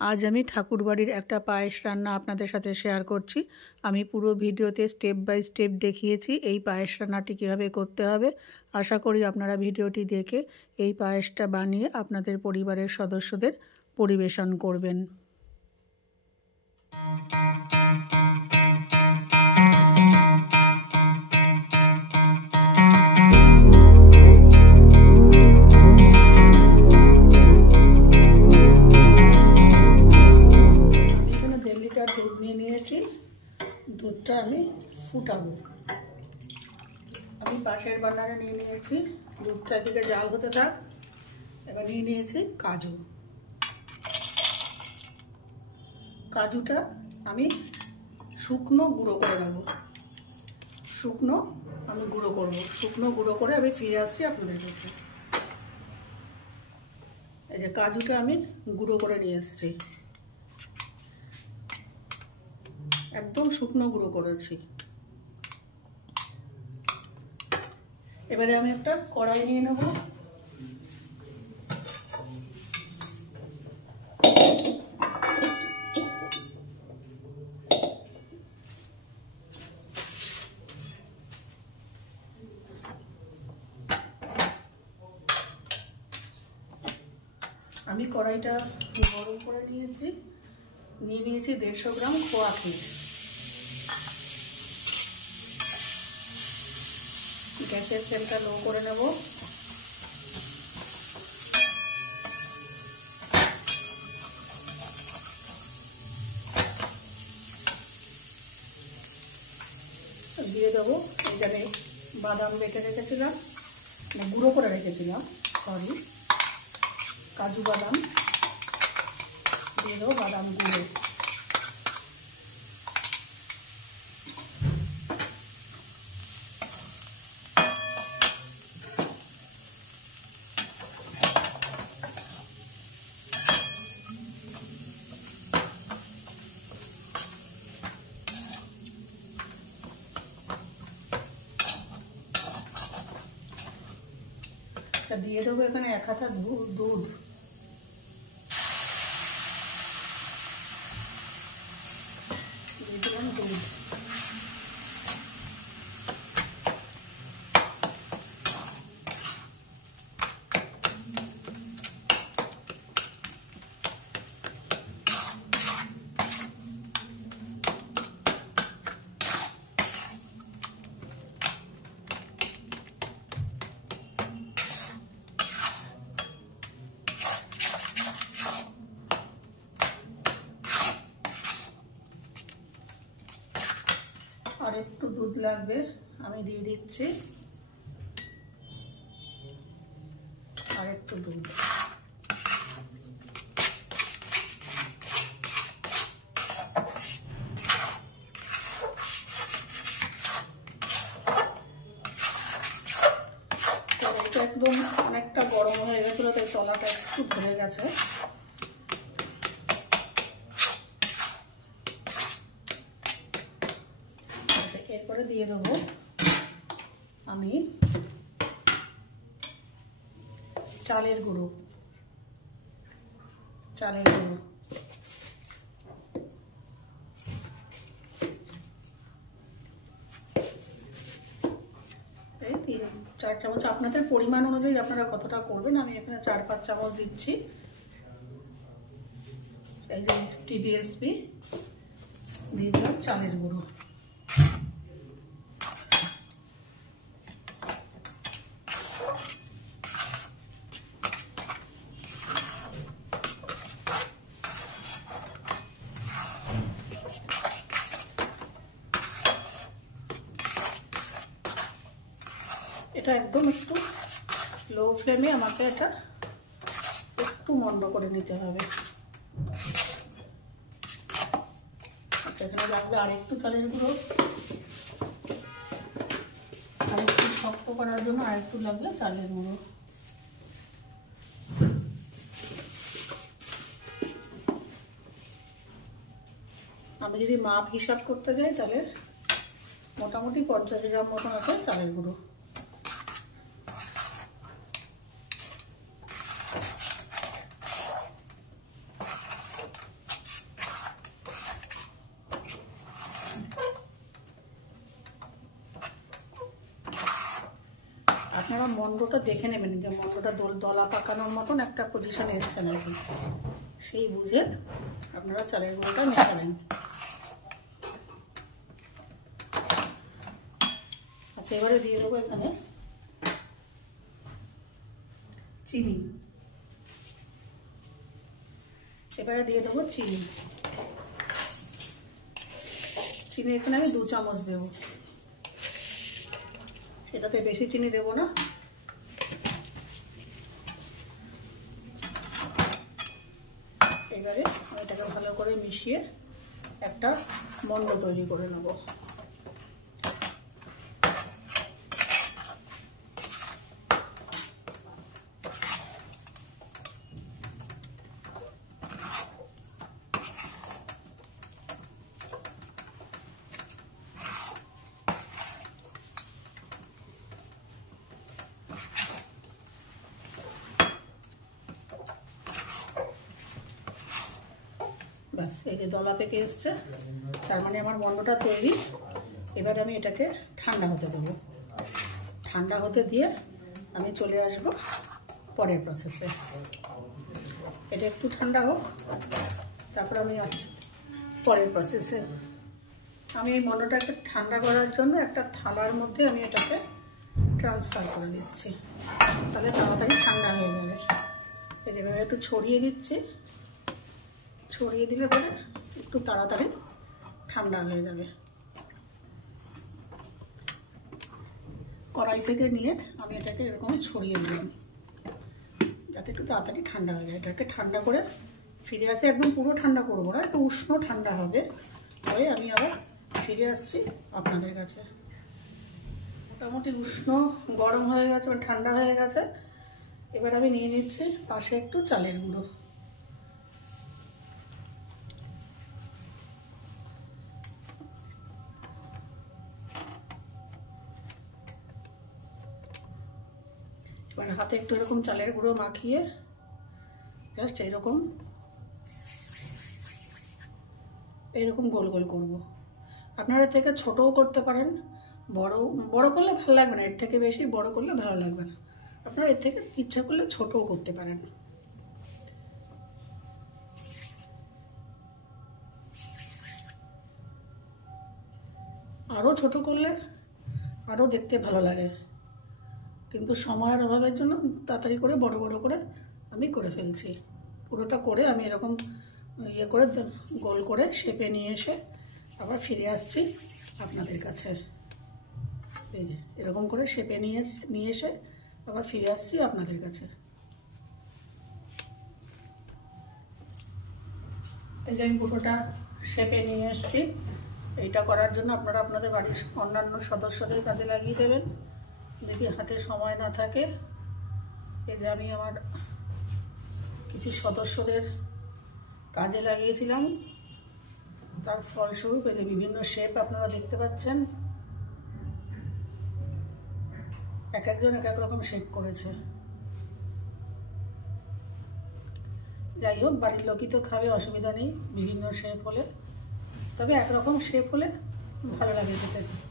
আজ আমি ঠাকুরবাড়ির একটা পায়েস রান্না আপনাদের সাথে শেয়ার করছি। আমি পুরো ভিডিওতে স্টেপ বাই স্টেপ দেখিয়েছি এই পায়েস রান্নাটি কীভাবে করতে হবে। আশা করি আপনারা ভিডিওটি দেখে এই পায়েসটা বানিয়ে আপনাদের পরিবারের সদস্যদের পরিবেশন করবেন। দুধ নিয়ে নিয়েছি, দুধটা আমি ফুটাবো। আমি পাশের বার্নারে নিয়ে নিয়েছি, দুধটা দিকে জাল হতে থাক। এবার নিয়ে নিয়েছি কাজু। কাজুটা আমি শুকনো গুঁড়ো করে নেব। শুকনো আমি গুঁড়ো করব। শুকনো গুঁড়ো করে আমি ফিরে আসছি আপনাদের কাছে। এই যে কাজুটা আমি গুঁড়ো করে নিয়ে এসেছি, একদম শুকনো গুঁড়ো করেছি। এবারে আমি একটা কড়াই নিয়ে নেব। আমি কড়াইটা গরম করে নিয়েছি, নিয়ে নিয়েছি 150 গ্রাম খোয়া ক্ষীর। গ্যাসের ফ্লেমটা লো করে নেব। দিয়ে দেবো এখানে বাদাম বেটে রেখেছিলাম, গুঁড়ো করে রেখেছিলাম, সরি, কাজু বাদাম দিয়ে দেবো, বাদাম গুঁড়ো। দিয়ে দেবো এখানে 1 হাতা দুধ। দিয়ে দিলাম দুধ। আর একটু দুধ লাগবে, আমি দিয়ে দিচ্ছি আর একটু দুধ। এটা একদম অনেকটা গরম হয়ে গেছিল, তাই তলাটা একটু ধরে গেছে। এরপরে দিয়ে দেবো আমি চালের গুঁড়ো। চালের গুঁড়ো এই 3-4 চামচ, আপনাদের পরিমাণ অনুযায়ী আপনারা কতটা করবেন। আমি এখানে 4-5 চামচ দিচ্ছি। এই যে TBSP দিয়ে দিলাম চালের গুঁড়ো। এটা একদম একটু লো ফ্লেমে আমাকে এটা একটু মন্ড করে নিতে হবে। আচ্ছা, এখানে লাগবে আর একটু চালের গুঁড়ো, আর একটু শক্ত করার জন্য আর একটু লাগবে চালের গুঁড়ো। আমি যদি মাপ হিসাব করতে যাই তাহলে মোটামুটি 50 গ্রাম মতন আছে চালের গুঁড়ো। আপনারা মন্ডটা দেখে নেবেন যে মন্ডটা দলা পাকানোর মতন একটা পজিশন এসছে নাকি, সেই বুঝে আপনারা চালের গুঁড়োটা মেশাবেন। আচ্ছা, এবারে দিয়ে দেবো এখানে চিনি। এবারে দিয়ে দেবো চিনি। চিনি এখানে আমি 2 চামচ দেবো, এটাতে বেশি চিনি দেবো না। এবারে এটাকে ভালো করে মিশিয়ে একটা মন্ড তৈরি করে নেব। বাস, এই যে দলা পেকে এসছে, তার মানে আমার মন্ডটা তৈরি। এবার আমি এটাকে ঠান্ডা হতে দেবো। ঠান্ডা হতে দিয়ে আমি চলে আসব পরের প্রসেসে। এটা একটু ঠান্ডা হোক, তারপর আমি আসছি পরের প্রসেসে। আমি এই মন্ডটাকে ঠান্ডা করার জন্য একটা থালার মধ্যে আমি এটাকে ট্রান্সফার করে দিচ্ছি, তাহলে তাড়াতাড়ি ঠান্ডা হয়ে যাবে। এই যেভাবে একটু ছড়িয়ে দিচ্ছি, ছড়িয়ে দিলে পরে একটু তাড়াতাড়ি ঠান্ডা হয়ে যাবে। কড়াই থেকে নিয়ে আমি এটাকে এরকম ছড়িয়ে দিলাম যাতে একটু তাড়াতাড়ি ঠান্ডা হয়ে যায়। এটাকে ঠান্ডা করে ফিরে আসে, একদম পুরো ঠান্ডা করবো না, একটু উষ্ণ ঠান্ডা হবে, হয়ে আমি আবার ফিরে আসছি আপনাদের কাছে। মোটামুটি উষ্ণ গরম হয়ে গেছে, ঠান্ডা হয়ে গেছে। এবার আমি নিয়ে নিচ্ছি পাশে একটু চালের গুঁড়ো। এবার হাতে একটু এরকম চালের গুঁড়ো মাখিয়ে জাস্ট এইরকম গোল গোল করব। আপনারা এর থেকে ছোটও করতে পারেন, বড় করলে ভালো লাগবে না, এর থেকে বেশি বড় করলে ভালো লাগবে না। আপনারা এর থেকে ইচ্ছা করলে ছোটও করতে পারেন। আরও ছোট করলে আরও দেখতে ভালো লাগে, কিন্তু সময়ের অভাবের জন্য তাড়াতাড়ি করে বড় বড় করে আমি করে ফেলছি। পুরোটা করে আমি এরকম ইয়ে করে গোল করে শেপে নিয়ে এসে আবার ফিরে আসছি আপনাদের কাছে। এই যে এরকম করে শেপে নিয়ে এসে আবার ফিরে আসছি আপনাদের কাছে। এই যে আমি পুরোটা শেপে নিয়ে এসছি। এইটা করার জন্য আপনারা আপনাদের বাড়ির অন্যান্য সদস্যদের কাজে লাগিয়ে দেবেন, যদি হাতে সময় না থাকে। এই যে আমি আমার কিছু সদস্যদের কাজে লাগিয়েছিলাম, তার ফলস্বরূপ এই যে বিভিন্ন শেপ আপনারা দেখতে পাচ্ছেন। এক একজন এক এক রকম শেপ করেছে। যাই হোক, বাড়ির লোকই তো খাবে, অসুবিধা নেই বিভিন্ন শেপ হলে। তবে একরকম শেপ হলে ভালো লাগে,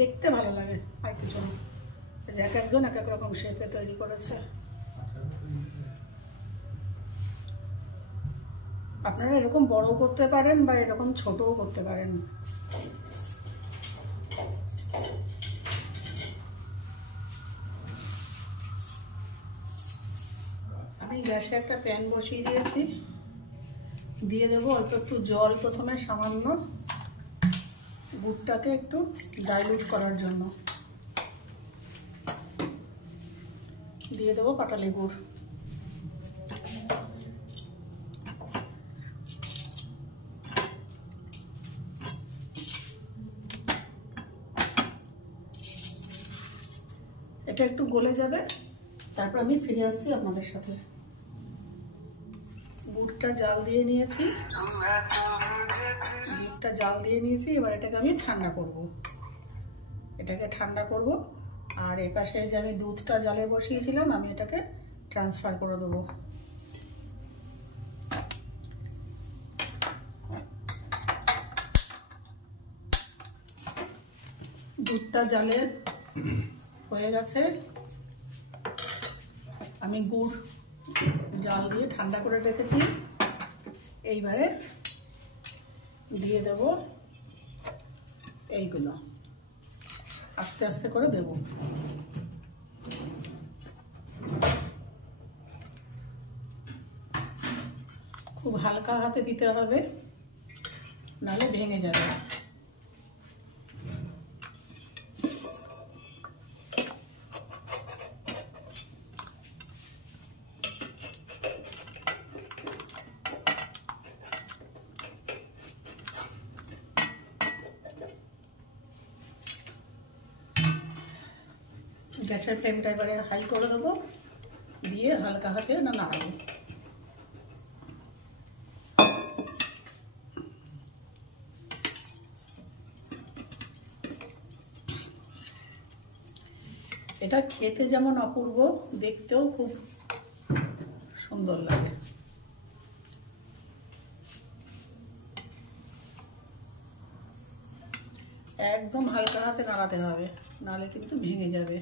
দেখতে ভালো লাগে, আর কিছু না। এক একজন এক এক রকম শেপে তৈরি করেছে। আপনারা এরকম বড়ও করতে পারেন বা এরকম ছোটও করতে পারেন। আমি গ্যাসে একটা প্যান বসিয়ে দিয়েছি, দিয়ে দেবো অল্প একটু জল। প্রথমে সামান্য গুড়টাকে একটু ডাইলুট করার জন্য দিয়ে দেবো পাটালি গুড়। এটা একটু গলে যাবে, তারপর আমি ফিরে আসছি আপনাদের সাথে। গুড়টা জাল দিয়ে নিয়েছি, এবার এটাকে আমি ঠান্ডা করব। আর এই পাশে যে আমি দুধটা জালে বসিয়েছিলাম, আমি এটাকে ট্রান্সফার করে দেবো। দুধটা জালে হয়ে গেছে, আমি গুড় জল দিয়ে ঠান্ডা করে রেখেছি। এইবারে দিয়ে দেব এইগুলো, আস্তে আস্তে করে দেব। খুব হালকা হাতে দিতে হবে, নাহলে ভেঙে যাবে। গ্যাসের ফ্লেমটা এবারে হাই করে দেবো, দিয়ে হালকা হাতে নাড়াবো। এটা খেতে যেমন অপূর্ব, দেখতেও খুব সুন্দর লাগে। একদম হালকা হাতে নাড়াতে হবে, নাহলে কিন্তু ভেঙে যাবে।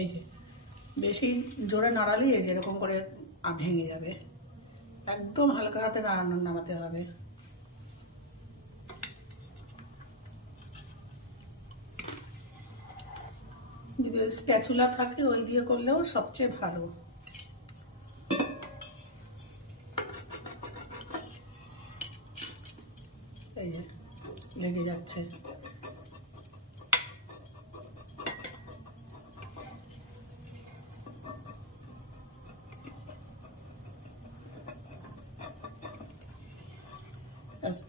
এই যে বেশি জোরে নাড়ালে এই যেরকম করে ভেঙে যাবে। একদম হালকা হাতে নাড়াতে হবে। যদি স্প্যাচুলা থাকে ওই দিয়ে করলেও সবচেয়ে ভালো। এই যে লেগে যাচ্ছে।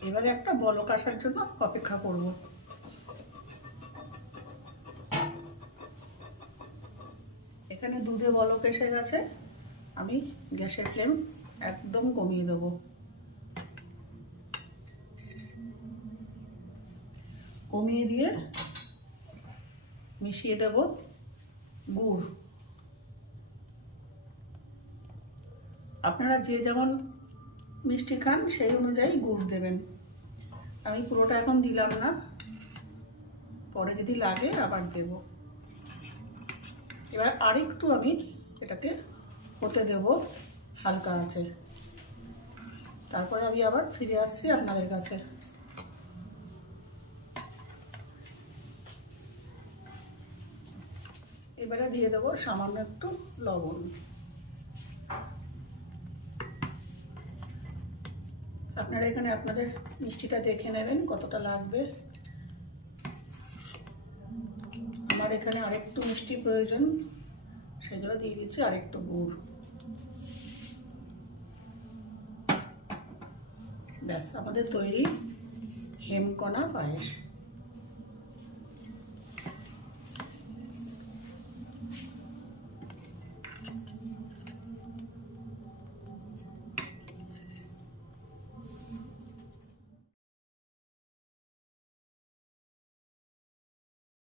এবারে একটা বলক আসার জন্য অপেক্ষা করব। এখানে দুধে বলক এসে গেছে, আমি গ্যাসের ফ্লেম একদম কমিয়ে দেব। কমিয়ে দিয়ে মিশিয়ে দেব গুড়। আপনারা যে যেমন মিষ্টি খান সেই অনুযায়ী গুড় দেবেন। আমি পুরোটা এখন দিলাম না, পরে যদি লাগে আবার দেব। এবার আরেকটু আমি এটাকে হতে দেব হালকা আছে, তারপরে আমি আবার ফিরে আসছি আপনাদের কাছে। এবারে দিয়ে দেবো সামান্য একটু লবণ। আপনারা এখানে আপনাদের মিষ্টিটা দেখে নেবেন কতটা লাগবে। আমার এখানে আরেকটু মিষ্টি প্রয়োজন, সেজন্য দিয়ে দিচ্ছি আরেকটু গুড়। ব্যাস আমাদের তৈরি হেমকণা পায়েস।